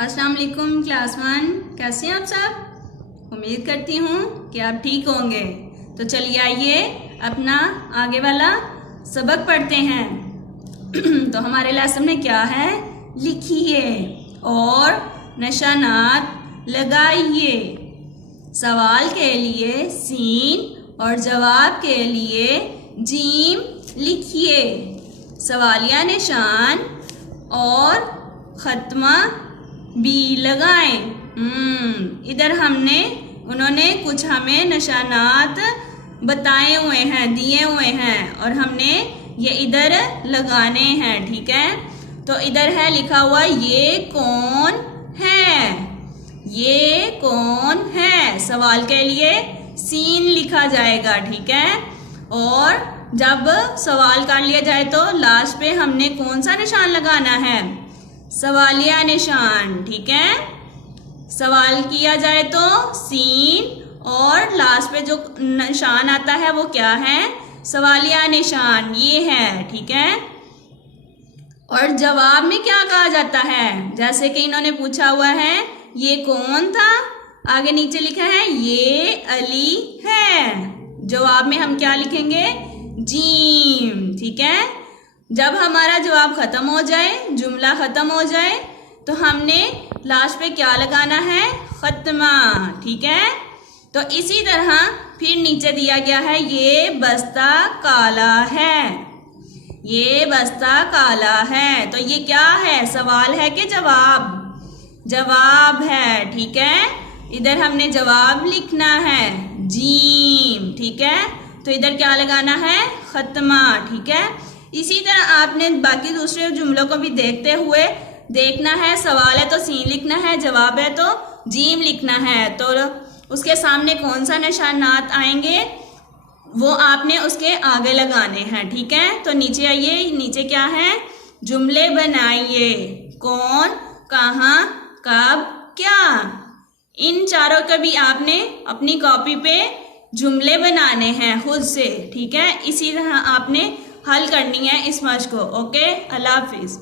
अस्सलाम वालेकुम क्लास 1। कैसे हैं आप सब? उम्मीद करती हूँ कि आप ठीक होंगे। तो चलिए आइए अपना आगे वाला सबक पढ़ते हैं। तो हमारे लेसन में क्या है? लिखिए और निशानात लगाइए। सवाल के लिए सीन और जवाब के लिए जीम लिखिए। सवालिया निशान और खत्मा बी लगाएं। इधर उन्होंने कुछ हमें निशानात बताए हुए हैं, दिए हुए हैं और हमने ये इधर लगाने हैं। ठीक है, तो इधर है लिखा हुआ ये कौन है, ये कौन है। सवाल के लिए सीन लिखा जाएगा। ठीक है, और जब सवाल कर लिया जाए तो लास्ट पे हमने कौन सा निशान लगाना है? सवालिया निशान। ठीक है, सवाल किया जाए तो सीन और लास्ट पे जो निशान आता है वो क्या है? सवालिया निशान, ये है। ठीक है, और जवाब में क्या कहा जाता है? जैसे कि इन्होंने पूछा हुआ है ये कौन था, आगे नीचे लिखा है ये अली है। जवाब में हम क्या लिखेंगे? जीम। ठीक है, जब हमारा जवाब खत्म हो जाए, जुमला खत्म हो जाए, तो हमने लास्ट पे क्या लगाना है? खत्मा। ठीक है, तो इसी तरह फिर नीचे दिया गया है ये बस्ता काला है, ये बस्ता काला है। तो ये क्या है? सवाल है कि जवाब? जवाब है। ठीक है, इधर हमने जवाब लिखना है जीम। ठीक है, तो इधर क्या लगाना है? खत्मा। ठीक है, इसी तरह आपने बाकी दूसरे जुमलों को भी देखते हुए देखना है। सवाल है तो सीन लिखना है, जवाब है तो जीम लिखना है। तो उसके सामने कौन सा निशानात आएंगे वो आपने उसके आगे लगाने हैं। ठीक है, तो नीचे आइए, नीचे क्या है? जुमले बनाइए। कौन, कहाँ, कब, क्या। इन चारों का भी आपने अपनी कॉपी पे जुमले बनाने हैं खुद से। ठीक है, इसी तरह आपने हल करनी है इस मश्क को। ओके, अल्लाह हाफिज।